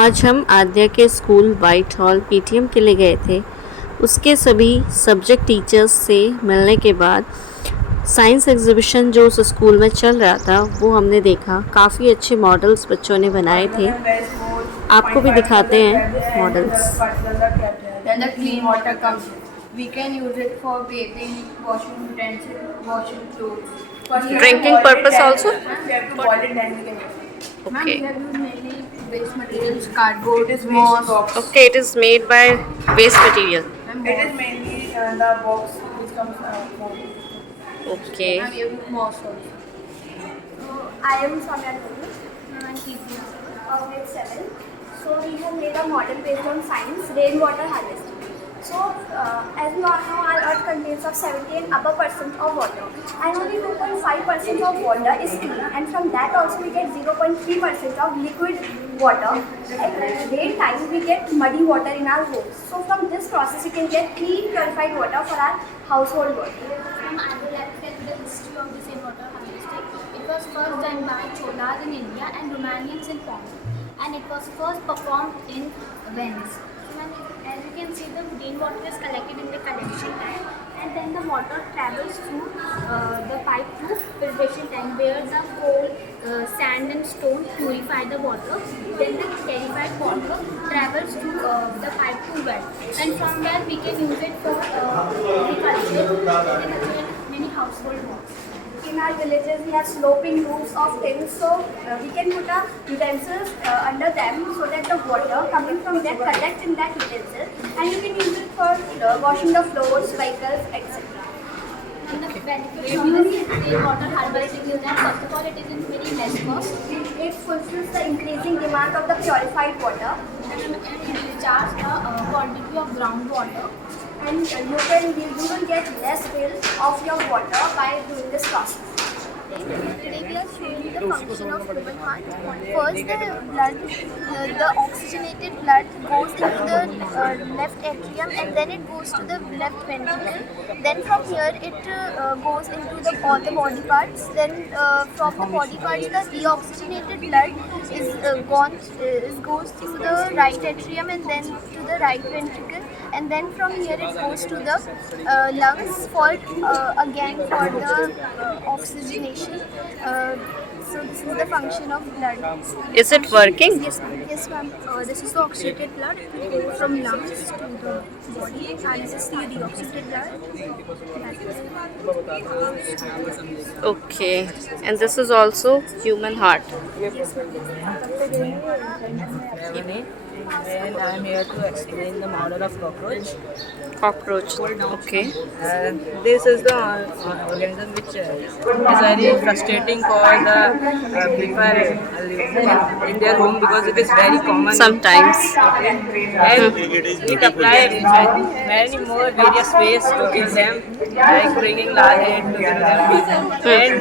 आज हम आद्या के स्कूल वाइट हॉल पीटीएम के लिए गए थे। उसके सभी सब्जेक्ट टीचर्स से मिलने के बाद साइंस एग्जीबिशन जो उस स्कूल में चल रहा था वो हमने देखा। काफ़ी अच्छे मॉडल्स बच्चों ने बनाए थे। आपको भी दिखाते हैं models. Then the clean water comes in. We can use it for bathing, washing utensils, washing clothes. Drinking purpose also? We have to boil it, then we can use it. Ma'am, Okay. we have used mainly waste materials, cardboard, moss. Okay, it is made by waste material. It is mainly the box which comes from. Okay. Ma'am, we have used moss also. I am Soumya Dhoni. I'm keeping grade 7. So we have made a model based on science, rainwater harvesting. So as we all know, our Earth contains of 70 and above % of water, and only 2.5% of water is clean, and from that also we get 0.3% of liquid water. At daytime we get muddy water in our homes. So from this process we can get clean, purified water for our household water. I would like to tell you the history of this rainwater harvesting. It was first done by Cholas in India and Romanians in Poland, and it was first performed in Venice. So as you can see, the rainwater is collected in the collection tank, and then the water travels through the pipe to filtration tank, where the coal, sand and stone purify the water. Then the purified water travels through the pipe to well, and from there we can use it for agriculture, many household works. In our villages we have sloping roofs of tins, so we can put our utensils under them so that the water coming from there collect in that utensil, and you can use it for washing the floors, vehicles, etc. And the benefits of this rainwater harvesting is that first of all it is in very less cost, It fulfills the increasing demand of the purified water, and it recharges the quantity of groundwater. and you will get less bill of your water by doing this process. Today we are showing the function of human heart. First, the blood, the oxygenated blood goes into the left atrium, and then it goes to the left ventricle. Then from here it goes into all the body parts. Then from the body parts, the deoxygenated blood goes through the right atrium and then to the right ventricle. And then from here it goes to the lungs again for the oxygenation. So this is the function of blood. Is it working? Yes, ma'am. Yes, ma'am. This is the oxygenated blood. It will go from lungs to the body, and this is the deoxygenated blood. Okay. And this is also human heart. And I'm here to explain the model of cockroach. Cockroach. Okay. And this is the organism which is very frustrating for the people in their home because it is very common. Sometimes. And it applies many more various ways to kill them, like bringing large head to kill them. And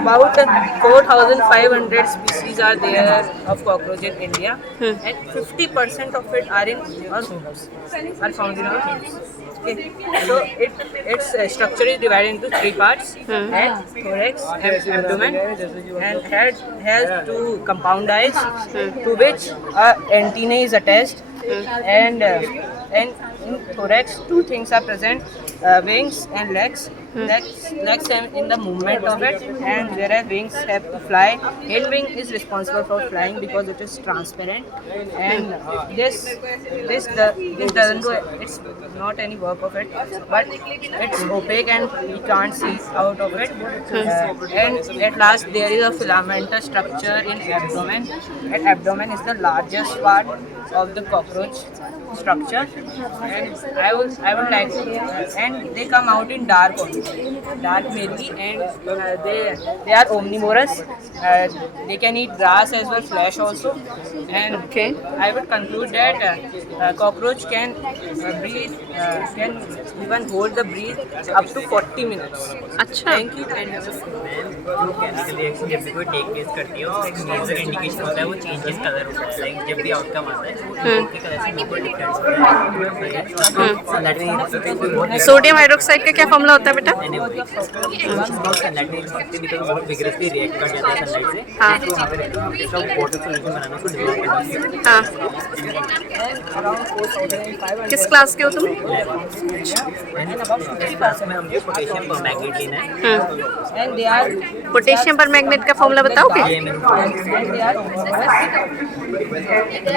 about 4,500 species are there of cockroach in India, and 50% of it are in our homes, are found in our homes. Okay. So its structure is divided into three parts: head, thorax, and abdomen. And head has two compound eyes, to which antennae is attached, and in thorax two things are present: wings and legs. Legs have in the movement of it, and whereas wings have to fly. Tailwing is responsible for flying because it is transparent, and this doesn't do. It's not any work of it, but it's opaque and we can't see out of it. And at last there is a filamentous structure in abdomen. And abdomen is the largest part of the cockroach structure, and I would like to, and they come out in dark mainly, and they are omnivorous. They can eat grass as well, flesh also. And Okay. I would conclude that cockroach can breathe, can even hold the breath up to 40 minutes. अच्छा. Thank you and have a good जो chemical reaction जब भी कोई take place करती है उसका एक major indication होता है वो चेंजेस कलर होता है लाइक जब भी आउटकम आता है वो के कलर से बिल्कुल डिफरेंस होता है सोडियम हाइड्रोक्साइड का क्या फॉर्मूला होता है बेटा? बेटा? सनलाइट में बहुत विग्रेसली रिएक्ट कर जाता है सनलाइट से। हाँ तो वहाँ पे वाटर सोल्यूशन बनाना उसको डिवेलप करना हाँ। किस क्लास के हो तुम? है। क्लास में हमको पोटेशियम परमैंगनेट लेना है। And they are पोटेशियम पर मैग्नेट का फॉर्मूला बताओगे? ये में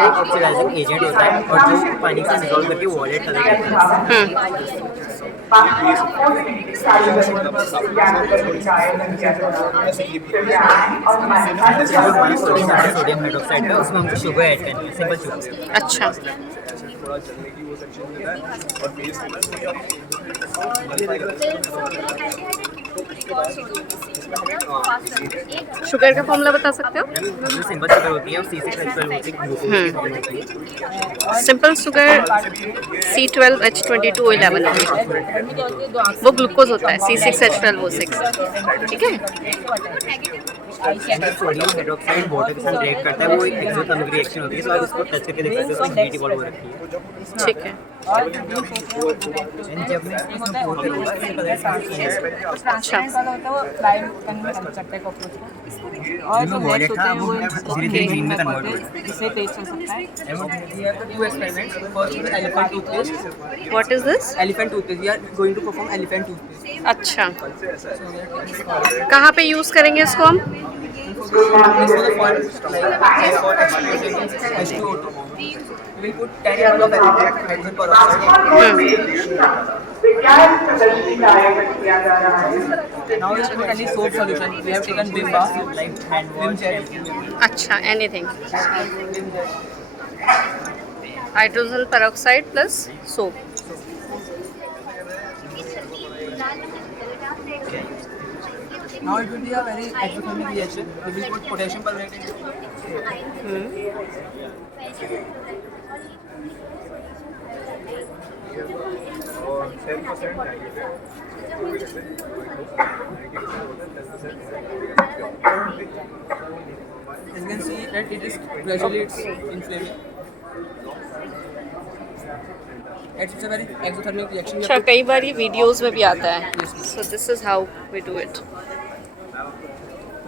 ऑक्सीडाइजिंग एजेंट होता है और जो पानी से डिसॉल्व करके वॉलेट कलर करता है। सोडियम हाइड्रोक्साइड है, उसमें हमको शुगर ऐड करनी है, सिंपल शुगर। अच्छा। शुगर का फॉर्मूला बता सकते हो? जो सिंपल शुगर होती है वो सिंपल शुगर C12H22O11 वो ग्लूकोज होता है, C6H12O6। ठीक है। सोडियम हाइड्रोक्साइड वाटर के साथ रिएक्ट करता है, वो एक एक्सोथर्मिक रिएक्शन होती है। तो आप इसको टच करके देख सकते हो, उसमें हीट इवॉल्व हो रखी है। ठीक है। जब मैं इसमें पोर करूंगा इसका कलर चेंज होगा। ट्रांसपेरेंट वाला होता है वो लाइव कन्वर्ट कर सकता है कॉकरोच को। और जो नेक्स्ट होते हैं वो धीरे-धीरे ग्रीन में कन्वर्ट होता है। इससे तेज चल सकता है। We have two experiments. First is elephant toothpaste. What is this? Elephant toothpaste. We are going to perform elephant toothpaste. अच्छा, कहाँ पे यूज करेंगे इसको हम? This is the font like for H2O2. We will put 10 ml of hydrogen peroxide. Now we put any soap solution. We have taken Vim bar, like Vim gel. अच्छा, anything. Hydrogen peroxide plus soap. Now it will be a very exothermic reaction. We will put potassium permanganate. As you can see that it is gradually inflaming. It's a very exothermic reaction. अच्छा, कई बार ये videos में भी आता है। So this is how we do it.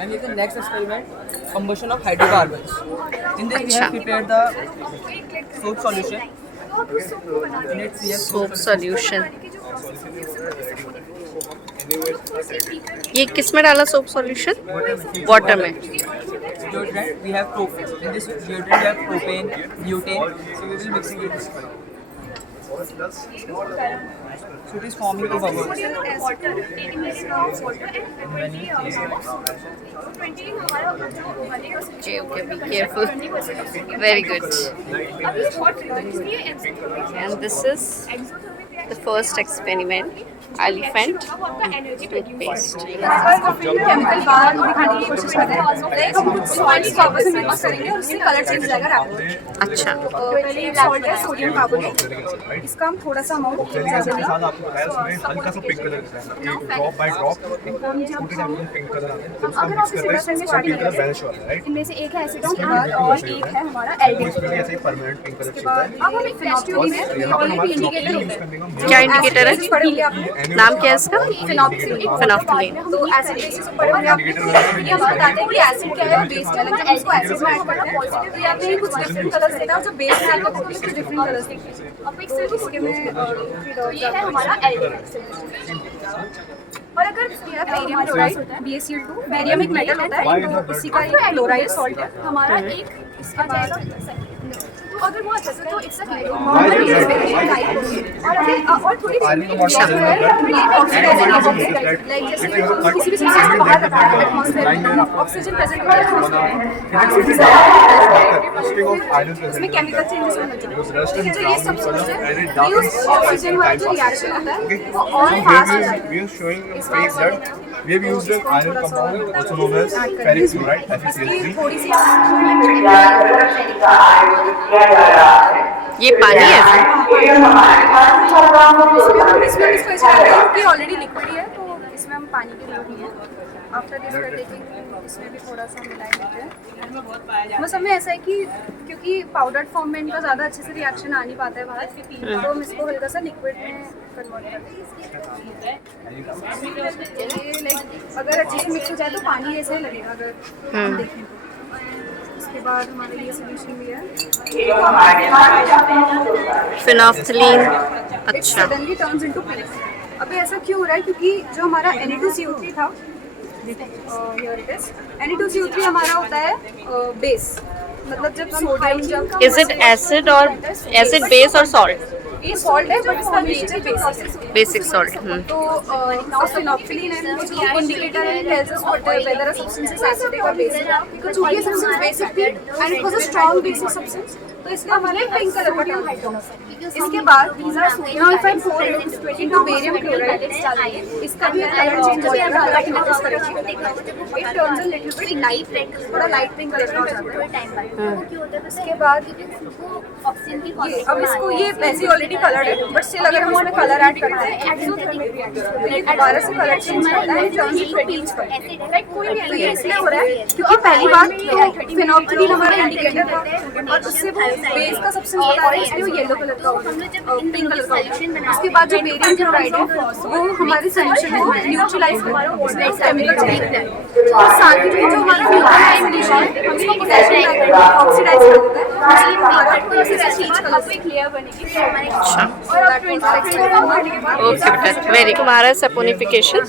And the next experiment, combustion of hydrocarbons. In this we have prepared the soap solution. In it we have soap solution. ये किस में डाला सोप सॉल्यूशन? वाटर में। deodorant. We have propane. In this deodorant we have propane, butane. So we will mixing it this way. So it is forming the bubbles. Okay, be careful. Very good. And this is the first experiment, elephant toothpaste. Chemical बाहर दिखाने की कोशिश करते हैं। Like हम कुछ salt को आपस में मिक्स करेंगे और उससे कलर चेंज हो जाएगा रैपिडली। अच्छा, पहले ये सॉल्ट है, सोडियम कार्बोनेट। इसका हम थोड़ा सा अमाउंट के साथ आपको बताया उसमें हल्का सा पिंक कलर दिखा है, एक drop by drop pink colour आता है। जब इसको मिक्स करते हैं तो पिंक कलर वैनिश हो रहा है, राइट? इनमें से एक है एसीटोन और एक है हमारा एल्डिहाइड। इसमें भी ऐसे ही परमानेंट पिंक कलर चलता है। अब हम एक फेनोक्सिल में ऑलरेडी इंडिकेटर होता है। क्या इंडिकेटर है? पढ़ेंगे आपने नाम क्या है इसका? फेनोक्सिल। फेनोक्सिलिन। तो एसिड बेसिस पर पढ़ोगे आप, ये हम बताते हैं कि एसिड क्या है और बेस क्या है। लेकिन उसको एसिड में ऐड करना पॉजिटिव या फिर कुछ डिफरेंट कलर्स देता है और जो बेस में ऐड करता है तो कुछ डिफरेंट कलर्स देते हैं। अब एक सिर्फ इसके में तो ये है हमारा एल्डिहाइड। और अगर ये बेरियम क्लोराइड BaCl2, बेरियम एक मेटल होता है, तो इसी का एक क्लोराइड सॉल्ट है हमारा। एक इसका जाएगा तो अगर वो अच्छा से तो इट्स अ नॉर्मल और अगर और थोड़ी ऑक्सीडाइजिंग लाइक जैसे किसी भी चीज से बाहर रखा है एटमॉस्फेयर में ऑक्सीजन प्रेजेंट होता है उसमें केमिकल चेंजेस होने चाहिए। तो ये सब सोचते हैं यूज ऑक्सीजन वाला जो रिएक्शन होता है वो और फास्ट हो जाएगा। We are showing a fake blood. We have used an iron compound, also known as ferric chloride, FeCl3. थोड़ी सी ये पानी है? इसमें इसको ऑलरेडी लिक्विड है तो इसमें हम पानी की जरूरत नहीं है। After this we are taking इसमें भी थोड़ा सा मिला देते हैं। बस हमें ऐसा है कि क्योंकि पाउडर फॉर्म में इनका ज़्यादा अच्छे से रिएक्शन आ नहीं पाता है बाहर, तो हम इसको हल्का सा लिक्विड में कन्वर्ट करते हैं। ये लाइक अगर अच्छे से मिक्स हो जाए तो पानी ऐसा ही लगेगा अगर हम देखें तो। उसके बाद हमारा ये सोल्यूशन भी है फिनोफ्थलीन। अच्छा, सडनली टर्न्स इनटू पिंक। अभी ऐसा क्यों हो रहा है क्योंकि जो हमारा Na2CO3 था, हियर इट इज, Na2CO3 हमारा होता है बेस, मतलब जब सोडियम जब इज इट एसिड और एसिड बेस और सॉल्ट? ये सॉल्ट है बट इसका नेचर बेसिक सॉल्ट। तो now phenolphthalein है which is an indicator and tells us whether a substance is acidic or basic. तो चूंकि ये substance basic थी and it was a strong basic substance, तो इसलिए हमारे पिंक कलर का टर्न है। इसके बाद now if I pour it into barium chloride, इसका भी कलर चेंज हो जाएगा, it turns a little bit light red, थोड़ा लाइट पिंक कलर का हो जाता है। उसके बाद ये अब इसको ये वैसे ऑलरेडी कलर्ड है बट स्टिल अगर हम इसमें कलर ऐड करते हैं तो ये दोबारा से कलर चेंज करता है, turns into peach colour. Like कोई भी, तो ये इसलिए हो रहा है क्योंकि पहली बार फिनोल्फथलीन हमारा इंडिकेटर था और उससे वो बेस का सब्सटेंस बता रहा है, इसलिए वो येलो कलर का पिंक कलर का। उसके बाद जो बेरियम क्लोराइड है वो हमारे सोल्यूशन को न्यूट्रलाइज करता है, केमिकल चेंज करता है। और साथ ही जो हमारा न्यूट्रलाइज कंडीशन है हम इसको पोटेशियम ऑक्सीडाइज कर देता है, इसलिए हमारा पीच कलर से क्लियर बनेगी। और आप 26 करने के बाद ओके बेटा, वेरी। तुम्हारा सपोनिफिकेशन।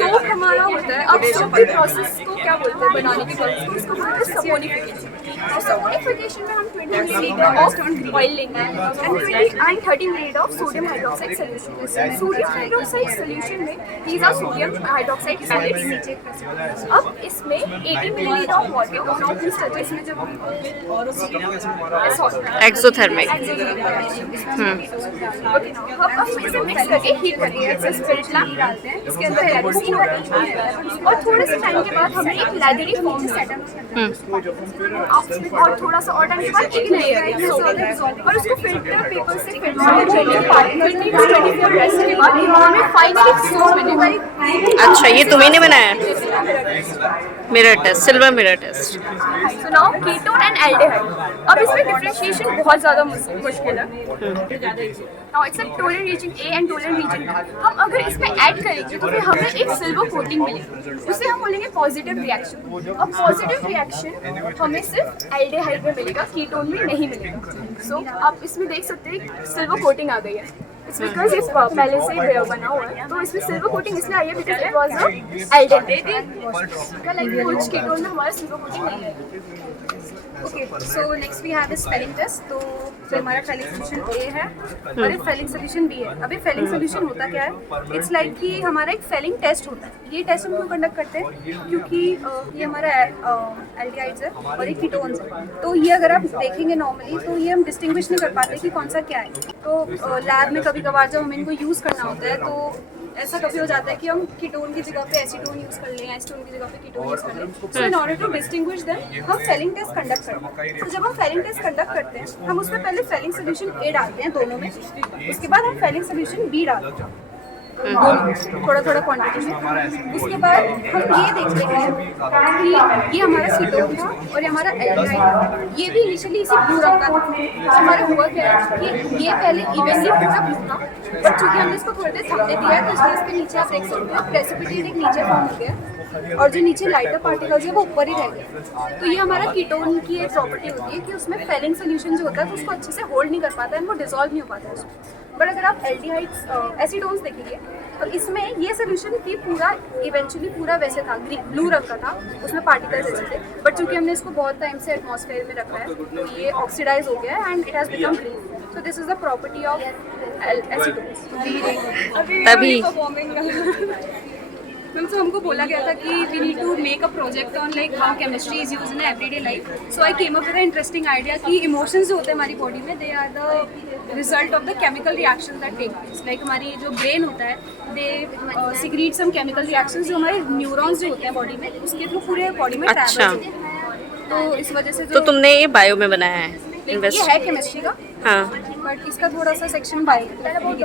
सोप हमारा होता है। अब सोप की प्रोसेस को क्या बोलते हैं बनाने की प्रोसेस को, इसको बोलते हैं सपोनिफिकेशन। और सपोनिफिकेशन में हम 20 मिलीलीटर ऑफ ऑयल लेंगे and 30 millilitre of sodium hydroxide solution. Sodium hydroxide solution में these are sodium hydroxide solids. अब इसमें 80 मिलीलीटर ऑफ वाटर इसमें जब एक्सोथर्मिक। इसे मिक्स करके हीट करके इसमें स्पिरिट लैम्प डालते हैं, इसके अंदर केरोसिन होता है और थोड़े से टाइम के बाद हमें एक लेदरी फॉर्म और थोड़ा सा और टाइम के बाद एक लेयर और उसको फिल्टर पेपर से के बाद हमें फाइनली सोप मिलेगा। अच्छा, ये तुम्ही ने बनाया? Mirror test, silver mirror test. So now ketone and aldehyde. अब इसमें डिफरेंशिएशन बहुत ज़्यादा मुश्किल है। Now it's a Tollens reagent A and Tollens reagent B. हम अगर इसमें ऐड करेंगे तो फिर हमें एक सिल्वर कोटिंग मिलेगी, उसे हम बोलेंगे पॉजिटिव रिएक्शन। अब पॉजिटिव रिएक्शन हमें सिर्फ एल्डिहाइड में मिलेगा, कीटोन में नहीं मिलेगा। सो आप इसमें देख सकते हैं सिल्वर कोटिंग आ गई है, इट्स बिकॉज ये पहले से ही बना हुआ है, तो इसमें सिल्वर कोटिंग इसलिए आई है because it was a aldehyde. Like कुछ कीटोन में हमारा सिल्वर कोटिंग नहीं है। Okay, so next we have Fehling test. तो हमारा फेलिंग सोल्यूशन ए है और एक फेलिंग सोल्यूशन बी है। अभी फेलिंग सोल्यूशन होता क्या है, इट्स लाइक कि हमारा एक फेलिंग टेस्ट होता है। ये टेस्ट हम क्यों कंडक्ट करते हैं क्योंकि ये हमारा एल्डिहाइड्स है और ये कीटोन्स है, तो ये अगर आप देखेंगे नॉर्मली तो ये हम डिस्टिंग्विश नहीं कर पाते कि कौन सा क्या है। तो लैब में कभी कभार जब हमें इनको यूज़ करना होता है तो ऐसा कभी हो जाता है कि हम कीटोन की जगह पे एसीटोन यूज़ कर लें, एसीटोन की जगह पे कीटोन यूज़ कर लें। So in order to distinguish them हम फेलिंग टेस्ट कंडक्ट करते हैं। तो जब हम फेलिंग टेस्ट कंडक्ट करते हैं हम उसमें पहले फेलिंग सोल्यूशन ए डालते हैं दोनों में, उसके बाद हम फेलिंग सोल्यूशन बी डालते हैं थोड़ा थोड़ा क्वांटिटी में। उसके बाद हम ये देखते हैं कि ये हमारा कीटोन था और ये हमारा एल्डिहाइड था। ये भी इनिशियली इसी ब्लू रंग का था। हमारा हुआ क्या है कि ये पहले इवनली पूरा ब्लू था, बट चूंकि हमने इसको थोड़ी देर थमने दिया है तो इसलिए इसके नीचे आप देख सकते हो प्रेसिपिटेट एक नीचे फॉर्म हो गया और जो नीचे लाइटर पार्टिकल्स है वो ऊपर ही रह गए। तो ये हमारा कीटोन की एक प्रॉपर्टी होती है कि उसमें फेलिंग सोल्यूशन जो होता है तो उसको अच्छे से होल्ड नहीं कर पाता है, वो डिसॉल्व नहीं हो पाता है उसमें। बट अगर आप एल्डिहाइड्स एसीटोन्स देखेंगे तो इसमें ये सोल्यूशन भी पूरा इवेंचुअली पूरा वैसे था, ब्लू रंग का था, उसमें पार्टिकल्स ऐसे थे, बट चूंकि हमने इसको बहुत टाइम से एटमॉस्फेयर में रखा है तो ये ऑक्सीडाइज हो गया है and it has become green. So this is the property of acetones. तभी मैम तो हमको बोला गया था कि we need to make a project on like how chemistry is used in everyday life. So I came up with a interesting idea कि emotions जो होते हैं हमारी बॉडी में they are the result of the chemical reaction that take place. Like हमारी जो brain होता है they secrete some chemical reactions जो हमारे न्यूरॉन्स जो होते हैं बॉडी में उसके थ्रू पूरे बॉडी में ट्रैवल होते हैं। तो इस वजह से तो तुमने ये बायो में बनाया है? ये है केमिस्ट्री का हाँ बट इसका थोड़ा सा सेक्शन बाइक।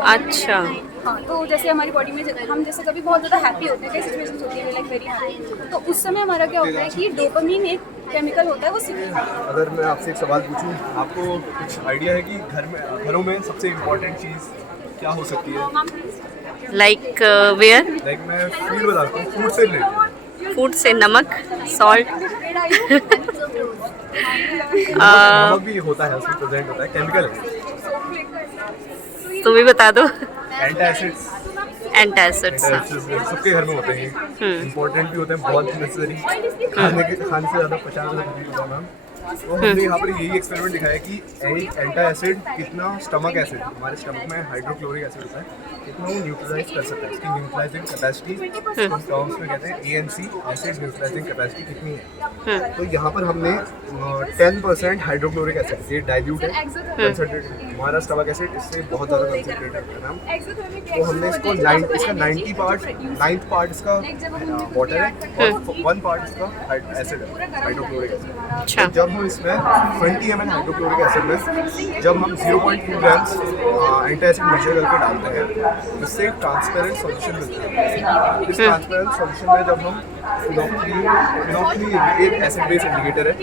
अच्छा हाँ, तो जैसे हमारी बॉडी में हम जैसे कभी बहुत ज़्यादा हैप्पी होते हैं, कई सिचुएशंस होती है लाइक वेरी हैप्पी, तो उस समय हमारा क्या होता है कि डोपामीन एक केमिकल होता है वो सीक्रेट। अगर मैं आपसे एक सवाल पूछूं, आपको कुछ आइडिया है कि घरों में सबसे इम्पोर्टेंट चीज़ क्या हो सकती है? Like where? लाइक मैं फील बताता हूँ, फूड से रिलेटेड। फूड से नमक, सॉल्ट। नमक भी होता है, उसमें प्रेजेंट होता है, केमिकल है। तुम भी बता दो। Antacids, antacids. सबके घर में होते हैं, इम्पोर्टेंट भी होते हैं, बहुत नेसेसरी, खाने से ज़्यादा 50% होता है। तो हमने यहाँ पर यही एक्सपेरिमेंट दिखाया कि एक एंटा एसिड कितना स्टमक एसिड, हमारे स्टमक में हाइड्रोक्लोरिक एसिड होता है, कितना वो न्यूट्रलाइज कर सकता है। इसकी न्यूट्रलाइजिंग कैपेसिटी टर्म्स में कहते हैं ANC, एसिड न्यूट्रलाइजिंग कैपेसिटी कितनी है। तो यहाँ पर हमने 10% हाइड्रोक्लोरिक एसिड, ये डाइल्यूट है, कंसनट्रेट, हमारा स्टमक एसिड इससे बहुत ज़्यादा कंसनट्रेट है ना। तो हमने इसको इसका 9th पार्ट इसका वाटर है और 1 पार्ट इसका एसिड है, हाइड्रोक्लोरिक एसिड। अच्छा। जब हम इसमें 20 ml हाइड्रोक्लोरिक एसिड में जब हम 0.2 ग्राम्स एंटा एसिड मेजर करके डालते हैं, इससे एक ट्रांसपेरेंट सॉल्यूशन मिलता है। इस ट्रांसपेरेंट सॉल्यूशन में जब हम फिनोक्सिल एक एसिड बेस इंडिकेटर है,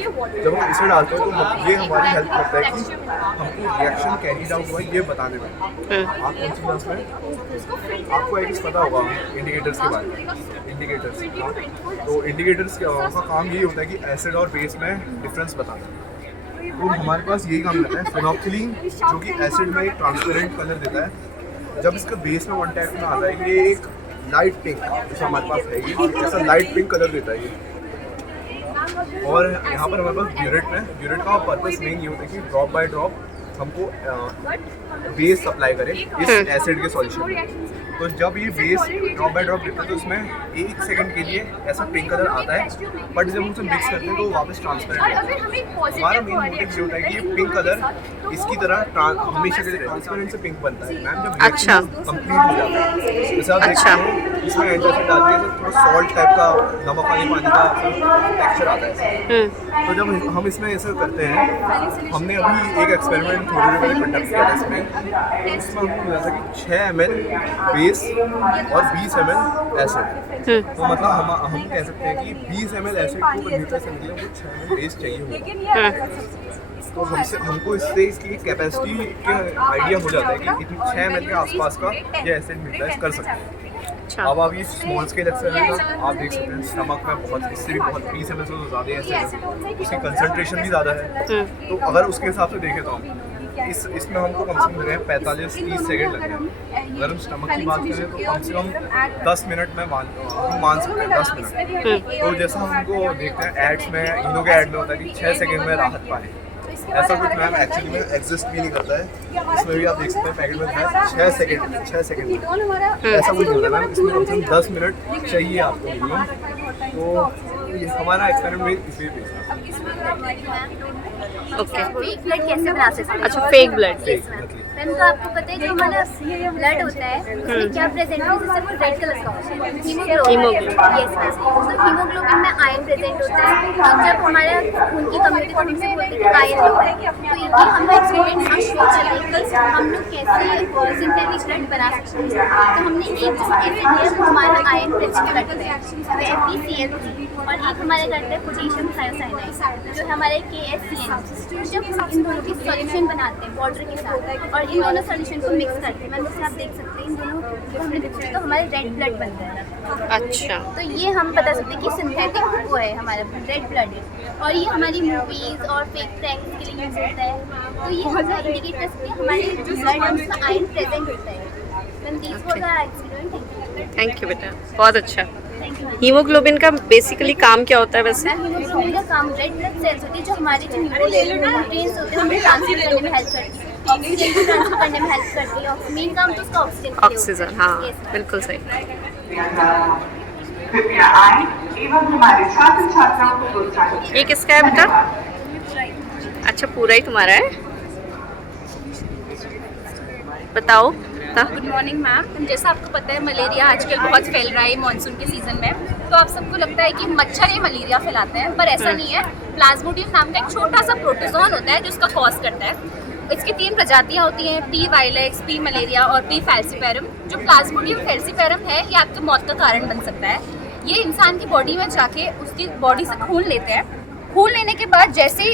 जब हम इसे डालते हैं तो ये हमारी हेल्प करता है कि हमको रिएक्शन कैरी आउट हुआ ये बताने में। आप कौन सी क्लास में? आपको एक पता होगा इंडिकेटर्स के बारे में। इंडिकेटर्स, तो इंडिकेटर्स का काम यही होता है कि एसिड और बेस में डिफरेंस बताना। तो हमारे पास यही काम रहता है। फिनोक्सिलीन जो कि एसिड में एक ट्रांसपेरेंट कलर देता है, जब इसका बेस में कॉन्टैक्ट में आता है ये एक लाइट पिंक, जैसा हमारे पास है ये ऐसा लाइट पिंक कलर देता है ये। और यहाँ पर हमारे पास ब्यूरेट का पर्पस मेन ये होता है कि ड्रॉप बाय ड्रॉप हमको बेस सप्लाई करे इस एसिड के सॉल्यूशन में। तो जब ये बेस ड्रॉप बाय ड्रॉप गिरता है तो उसमें 1 सेकंड के लिए ऐसा पिंक कलर आता है, बट जब हम उसे मिक्स करते हैं तो वापस ट्रांसपेरेंट होता है। हमारा मेन मोटिव ये होता है कि ये पिंक कलर इसकी तरह हमेशा के लिए ट्रांसपेरेंट से पिंक बनता है मैम, जब अच्छा कंप्लीट हो जाता है। जैसे आप देखते हैं इसमें एंटासिड डाल दिया तो थोड़ा सॉल्ट टाइप का, नमक वाली पानी का टेक्सचर आता है। तो जब हम इसमें ऐसा करते हैं, हमने अभी एक एक्सपेरिमेंट थोड़ी देर पहले कंडक्ट किया था इसमें हमको मिला था कि 6 ml बेस और 20 ml एसिड। तो मतलब हम कह सकते हैं कि 20 ml एसिड को न्यूट्रल से मिले वो 6 ml बेस चाहिए होगा। तो हमको इससे इसकी कैपेसिटी का आइडिया हो जाता है कि कितनी 6 ml के आसपास का ये एसिड न्यूट्रलाइज कर सकते हैं। अब आप ये स्मॉल स्केल एक्सपेरिमेंट आप देख सकते हैं, स्टमक में बहुत, इससे भी बहुत 20 ml से तो ज़्यादा एसिड है, उसकी कंसंट्रेशन भी ज़्यादा है। तो अगर उसके हिसाब से देखें तो हम इसमें हमको कम से कम लगे 45-30 सेकेंड लगे। अगर हम स्टमक की बात करें तो कम से कम 10 मिनट में मान सकते हैं, 10 मिनट। तो जैसा हमको देखते हैं एड्स में, इनो के ऐड में होता है कि 6 सेकेंड में राहत पाए, ऐसा कुछ मैम एक्चुअली में एग्जिस्ट भी नहीं करता है। इसमें भी आप देख सकते हैं पैकेट में है 6 सेकेंड ऐसा कुछ नहीं होता मैम, इसमें कम से कम 10 मिनट चाहिए आपको। तो ये हमारा एक्सपेरिमेंट इसलिए बेस्ड है। ओके। फेक ब्लड कैसे बना सकते हैं? अच्छा, फेक ब्लड। मैम तो आपको पता है जो हमारा ब्लड होता है उसमें क्या प्रेजेंट है? सिर्फ रेड कलर का होता है, हीमोग्लोबिन। Yes ma'am. तो हीमोग्लोबिन में आयरन प्रेजेंट होता है। तो जब हमारा खून की कमी होती है तो हमसे बोलते हैं कि आयरन लो है, तो ये हम लोग एक्सपेरिमेंट में शो करेंगे कि हम लोग कैसे सिंथेटिक ब्लड बना सकते हैं। तो हमने एक जो एसिड लिया वो हमारा आयरन प्रेजेंट करता है, वो FeCl3, और एक हमारे करता है पोटेशियम थायोसाइनाइड जो हमारे KSCN। जब हम इन दोनों की सॉल्यूशन बनाते हैं वाटर के साथ और इन दोनों सॉल्यूशन को मिक्स करते हैं, मैम जैसे आप देख सकते हैं इन दोनों जब हमने मिक्स किया तो हमारे रेड ब्लड बनता है। अच्छा। तो ये हम बता सकते हैं कि सिंथेटिक वो है हमारा रेड ब्लड है, और ये हमारी मूवीज और फेक प्रैंक्स के लिए यूज होता है। तो ये हम इंडिकेट कर सकते हैं हमारे जो ब्लड है उसमें आयरन प्रेजेंट होता है। Ma'am this was our experiment. Thank you बेटा, बहुत अच्छा। हीमोग्लोबिन का बेसिकली काम क्या होता है वैसे? हीमोग्लोबिन का काम रेड ब्लड सेल्स होती है जो हमारे जो न्यूट्रिएंट्स होते हैं हमें ट्रांसफर करने में हेल्प करती है, ऑक्सीजन को ट्रांसफर करने में हेल्प करती है। मेन काम तो उसका ऑक्सीजन। हाँ बिल्कुल सही। कृपया आए एवं हमारे छात्र छात्राओं को प्रोत्साहित। ये किसका है बेटा? अच्छा, पूरा ही तुम्हारा है, बताओ। Good morning ma'am. जैसा आपको पता है मलेरिया आजकल बहुत फैल रहा है मानसून के सीज़न में, तो आप सबको लगता है कि मच्छर ही मलेरिया फैलाते हैं, पर ऐसा नहीं है। प्लाज्मोडियम नाम का एक छोटा सा प्रोटोजोन होता है जो उसका कॉज करता है। इसकी 3 प्रजातियां होती हैं, पी वाइलेक्स, पी मलेरिया और पी फैल्सीपेरम। जो प्लाज्मोडियम फैल्सीपेरम है ये आपकी मौत का कारण बन सकता है। ये इंसान की बॉडी में जाके उसकी बॉडी से खून लेते हैं। खून लेने के बाद जैसे ही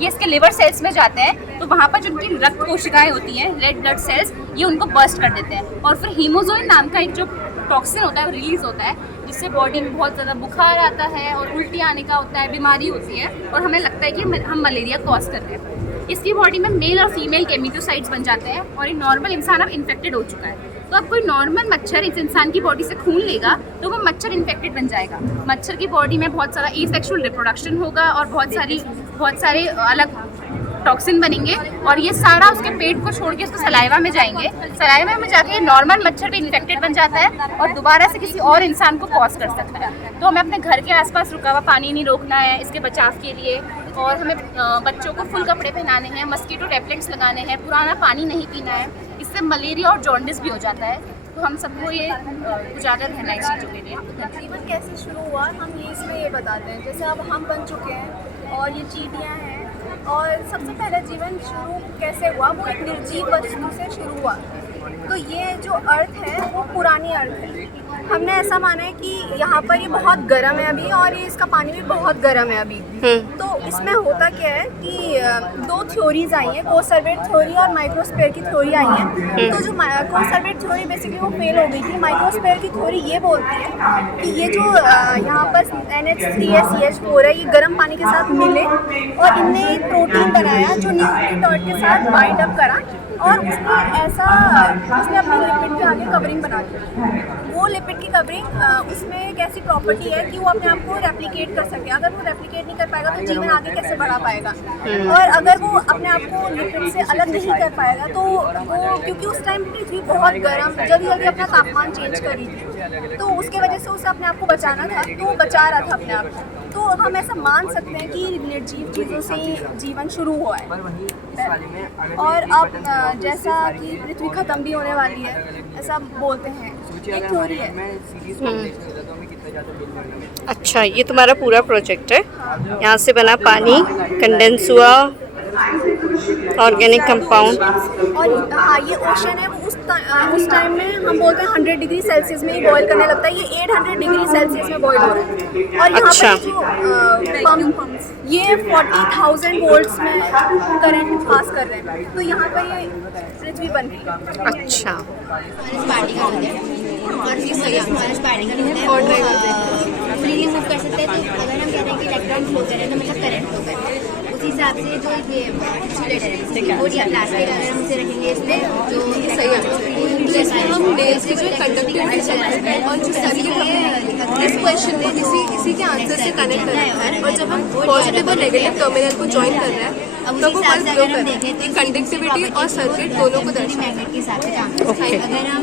ये इसके लिवर सेल्स में जाते हैं तो वहाँ पर जो उनकी रक्त कोशिकाएं होती हैं, रेड ब्लड सेल्स, ये उनको बर्स्ट कर देते हैं और फिर हीमोजोइन नाम का एक जो टॉक्सिन होता है वो रिलीज होता है, जिससे बॉडी में बहुत ज़्यादा बुखार आता है और उल्टी आने का होता है, बीमारी होती है और हमें लगता है कि हम मलेरिया कॉज कर रहे हैं। इसकी बॉडी में मेल और फीमेल गेमेटोसाइट्स बन जाते हैं और एक नॉर्मल इंसान अब इन्फेक्टेड हो चुका है। तो अब कोई नॉर्मल मच्छर इस इंसान की बॉडी से खून लेगा तो वो मच्छर इन्फेक्टेड बन जाएगा। मच्छर की बॉडी में बहुत सारा एसेक्सुअल रिप्रोडक्शन होगा और बहुत सारे अलग टॉक्सिन बनेंगे और ये सारा उसके पेट को छोड़ के उसको सलाइवा में जाएंगे। सलाइवा में जाके नॉर्मल मच्छर भी इन्फेक्टेड बन जाता है और दोबारा से किसी और इंसान को कॉज कर सकता है। तो हमें अपने घर के आसपास रुका हुआ पानी नहीं रोकना है इसके बचाव के लिए, और हमें बच्चों को फुल कपड़े पहनाने हैं, मस्कीटो रेपेलेंट्स लगाने हैं, पुराना पानी नहीं पीना है, इससे मलेरिया और जॉन्डिस भी हो जाता है। तो हम सबको ये उजागर रहना है इस चीज़ों के लिए। जीवन कैसे शुरू हुआ हम ये इसमें ये बताते हैं। जैसे अब हम बन चुके हैं और ये चींटियाँ हैं, और सबसे पहले जीवन शुरू कैसे हुआ, वो एक निर्जीव वस्तु से शुरू हुआ। तो ये जो अर्थ है वो पुरानी अर्थ है। हमने ऐसा माना है कि यहाँ पर ये बहुत गर्म है अभी और ये इसका पानी भी बहुत गर्म है अभी। तो इसमें होता क्या है कि 2 थ्योरीज आई हैं, कोसर्वेट थ्योरी और माइक्रोस्फीयर की थ्योरी आई है। तो जो कोसर्वेट थ्योरी बेसिकली वो फेल हो गई थी। माइक्रोस्फीयर की थ्योरी ये बोलती है कि ये जो यहाँ पर NH3CH4 है ये गर्म पानी के साथ मिले और इनने एक प्रोटीन बनाया जो न्यूक्लियोटाइड के साथ बाइंड अप करा और उसने अपने लिपिड के आगे कवरिंग बना दी। वो लिपिड की कवरिंग उसमें एक ऐसी प्रॉपर्टी है कि वो अपने आप को रेप्लिकेट कर सके। अगर वो रेप्लिकेट नहीं कर पाएगा तो जीवन आगे कैसे बढ़ा पाएगा, और अगर वो अपने आप को लिपिड से अलग नहीं कर पाएगा तो वो, क्योंकि उस टाइम पृथ्वी बहुत गर्म जल्दी जल्दी अपना तापमान चेंज कर रही थी, तो उसके वजह से उसे अपने आप को बचाना था, तो वो बचा रहा था अपने आप को। तो हम ऐसा मान सकते हैं कि निर्जीव चीज़ों से ही जीवन शुरू हुआ है। और अब जैसा कि पृथ्वी ख़त्म भी होने वाली है ऐसा बोलते हैं, एक थ्योरी है। अच्छा, ये तुम्हारा पूरा प्रोजेक्ट है? यहाँ से बना पानी कंडेंस हुआ, ऑर्गेनिक कंपाउंड, और हाँ ये ओशन है। वो उस टाइम में हम बोलते हैं 100 डिग्री सेल्सियस में ही बॉयल करने लगता है। ये 800 डिग्री सेल्सियस में बॉयल हो रहा है। और यहाँ अच्छा। पर जो पंप ये 40,000 वोल्ट्स में करंट पास कर रहे हैं। तो यहाँ पर ये पृथ्वी बन रही है। अच्छा, फ्रीली मूव कर सकते हैं। तो अगर हम कहते हैं कि इलेक्ट्रॉन फ्लो करें तो मतलब करंट फ्लो करें, उस हिसाब से जो ये बोर्ड या प्लास्टिक अगर हम उसे रखेंगे इसमें तो हम बेसिक जो कंडक्टिविटी और जो सभी इस क्वेश्चन में इसी के आंसर से कनेक्ट कर रहे हैं। और जब हम पॉजिटिव और नेगेटिव टर्मिनल को ज्वाइन कर रहे हैं तो वो बल्ब फ्लो कर रहे हैं। कंडक्टिविटी और सर्किट दोनों को दर्शाता है। अगर हम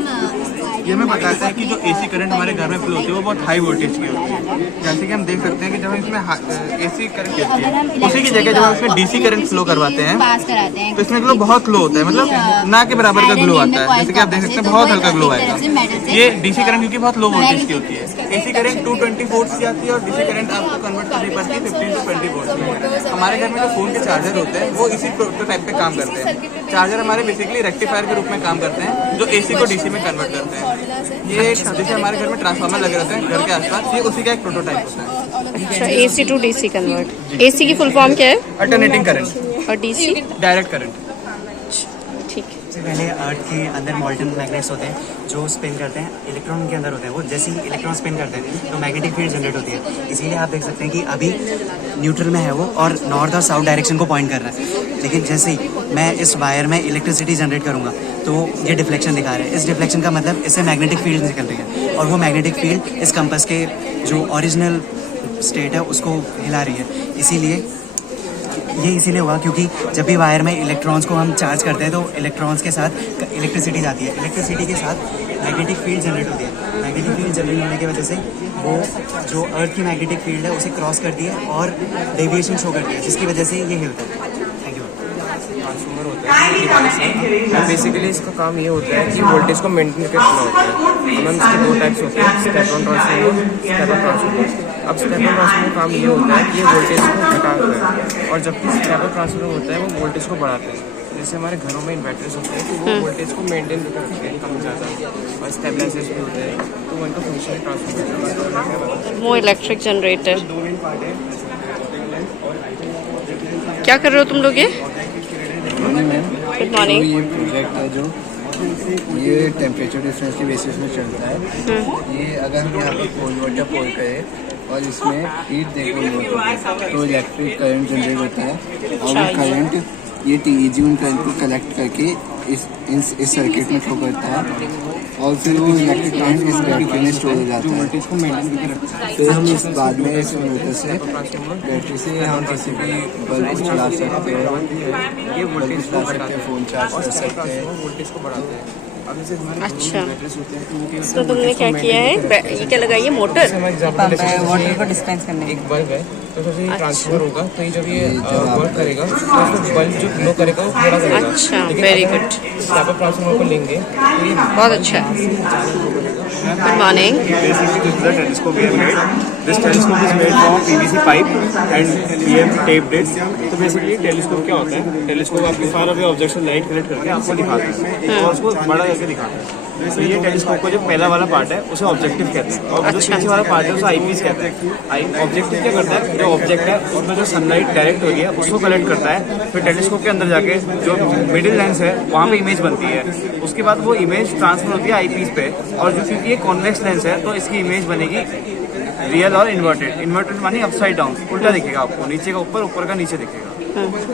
ये हमें बताता है कि जो AC करंट हमारे घर में फ्लो होती है वो बहुत हाई वोल्टेज की होती है। जैसे कि हम देख सकते हैं कि जब इसमें AC करंट होती है उसी की जगह जब हम इसमें DC करंट फ्लो करवाते हैं तो इसमें ग्लो बहुत ग्लो होता है, मतलब ना के बराबर का ग्लो आता है। जैसे कि आप देख सकते हैं बहुत हल्का ग्लो आएगा। ये DC करंट क्योंकि बहुत लो वोल्टेज की होती है। AC करंट 220 वोल्ट्स की आती है और DC करंट आपको कन्वर्ट करनी पड़ती है 15 to 20 वोल्ट्स में। हमारे घर में जो फोन के चार्जर होते हैं वो इसी प्रोटोटाइप पे काम करते हैं। चार्जर हमारे बेसिकली रेक्टिफायर के रूप में काम करते हैं जो AC को DC में कन्वर्ट करते हैं। ये जैसे हमारे घर में ट्रांसफार्मर लगे रहते हैं घर के आसपास, ये उसी का एक प्रोटोटाइप होता है। अच्छा, AC to DC convert. AC की फुल फॉर्म क्या है? Alternating current. और DC? Direct current. ठीक है। सबसे पहले अर्थ के अंदर मॉल्टन मैग्नेट्स होते हैं जो स्पिन करते हैं, इलेक्ट्रॉन के अंदर होते हैं। वो जैसे ही इलेक्ट्रॉन स्पिन करते हैं तो मैग्नेटिक फील्ड जनरेट होती है। इसीलिए आप देख सकते हैं कि अभी न्यूट्रल में है वो और नॉर्थ और साउथ डायरेक्शन को पॉइंट कर रहा है। लेकिन जैसे ही मैं इस वायर में इलेक्ट्रिसिटी जनरेट करूँगा तो ये डिफ्लेक्शन दिखा रहा है। इस डिफ्लेक्शन का मतलब इससे मैग्नेटिक फील्ड निकल रही है और वो मैग्नेटिक फील्ड इस कंपास के जो ओरिजिनल स्टेट है उसको हिला रही है। इसीलिए ये इसीलिए हुआ क्योंकि जब भी वायर में इलेक्ट्रॉन्स को हम चार्ज करते हैं तो इलेक्ट्रॉन्स के साथ इलेक्ट्रिसिटी जाती है। इलेक्ट्रिसिटी के साथ मैग्नेटिक फील्ड जनरेट होती है। मैग्नेटिक फील्ड जनरेट होने की वजह से वो जो अर्थ की मैग्नेटिक फील्ड है उसे क्रॉस करती है और डेविएशन शो करती है, जिसकी वजह से ये हिलता है। Thank you. ट्रांसफार्मर होता है डिवाइस है। बेसिकली इसका काम ये होता है कि वोल्टेज को मेंटेन करना होता है। हमें इसके 2 टाइप्स होते हैं, step on transformer, step on transformer. अब स्टेप ऑन ट्रांसफार्मर का काम ये होता है कि ये वोल्टेज को घटाता है और जबकि स्टेप ऑन ट्रांसफार्मर होता है वो वोल्टेज को बढ़ाता है। जैसे हमारे घरों में इन्वर्टर्स होते हैं तो वो वोल्टेज को मेंटेन करके रखते हैं कम ज़्यादा, और स्टेबलाइजर्स भी होते हैं तो उनका फंक्शन ट्रांसफर। वो इलेक्ट्रिक जनरेटर। दो मेन पार्ट है। क्या कर रहे हो तुम लोग ये? Good morning. ये प्रोजेक्ट है जो ये टेम्परेचर डिफरेंस के बेसिस में चलता है। ये अगर हम यहाँ पर पोल वाटर पोल करें और इसमें हीट देखो तो इलेक्ट्रिक करंट जनरेट होता है और वो करंट ये TEG उन करंट को कलेक्ट करके इस सर्किट में फ्लो करता है और फिर वो इलेक्ट्रिक करंट इस बैटरी में स्टोर हो जाता है। फिर हम इस बाद में इस मोटर से बैटरी से हम किसी भी बल्ब को चला सकते हैं, ये वोल्टेज चला सकते हैं, फ़ोन चार्ज कर सकते हैं, वोल्टेज को बढ़ाते हैं। अब जैसे हमारे अच्छा, बैटरीज होते हैं तो उनके तो तुमने क्या किया है? ये क्या लगाई है? मोटर? वाटर को डिस्पेंस करने एक बल्ब है तो जैसे ये ट्रांसफर होगा तो ये जब ये वर्क करेगा तो बल्ब जो ग्लो करेगा वो थोड़ा करेगा। अच्छा, वेरी गुड। यहाँ पर ट्रांसफार्मर को लेंगे तो ये बहुत अच्छा। Good morning. Basically, this is a telescope we have made. This telescope is made from PVC pipe and we have taped it. तो बेसिकली टेलीस्कोप क्या होता है? टेलीस्कोप आपके फार अवे ऑब्जेक्ट से लाइट कलेक्ट करके आपको दिखाता है और उसको बड़ा करके दिखाता है। तो ये टेलीस्कोप का जो पहला वाला पार्ट है उसे ऑब्जेक्टिव कहते हैं और जो पीछे वाला पार्ट है उसे आईपीस कहते हैं। ऑब्जेक्टिव क्या करता है? जो ऑब्जेक्ट है उसमें जो सनलाइट डायरेक्ट होती है उसको कलेक्ट करता है, फिर टेलीस्कोप के अंदर जाके जो मिडिल लेंस है वहाँ पे इमेज बनती है। उसके बाद वो इमेज ट्रांसफर होती है आईपीस पे और जो क्योंकि ये कॉन्वेक्स लेंस है तो इसकी इमेज बनेगी रियल और इन्वर्टेड। इन्वर्टेड मानी अपसाइड डाउन, उल्टा दिखेगा आपको, नीचे का ऊपर, ऊपर का नीचे दिखेगा,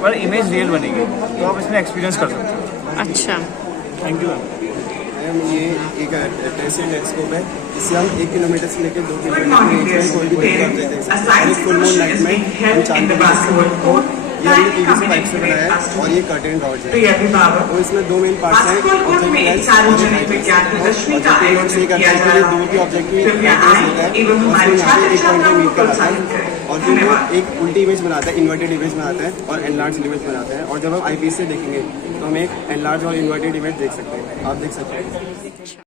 पर इमेज रियल बनेगी। तो आप इसमें एक्सपीरियंस कर सकते हो। अच्छा, थैंक यू मैम। ये एक ट्रेसिंग टेलीस्कोप है, इससे हम 1 किलोमीटर से लेकर 2 किलोमीटर में कोई भी पॉइंट देख सकते हैं। फुल मून नाइट में हम चांद को ये हमने PVC पाइप से बनाया है और ये कर्टेन रॉड्स है। तो इसमें 2 मेन पार्ट्स हैं, ऑब्जेक्ट लेंस और ऑब्जेक्ट से करता है कि दूर की ऑब्जेक्ट की ब्राइटनेस लेता है और फिर यहाँ पे एक पॉइंट में मीट कराता है और फिर वो एक उल्टी इमेज बनाता है, इन्वर्टेड इमेज बनाता है और एनलार्ज इमेज बनाता है। और जब हम आईपीस से देखेंगे तो हम एक एनलार्ज और इन्वर्टेड इमेज देख सकते हैं। आप देख सकते हैं।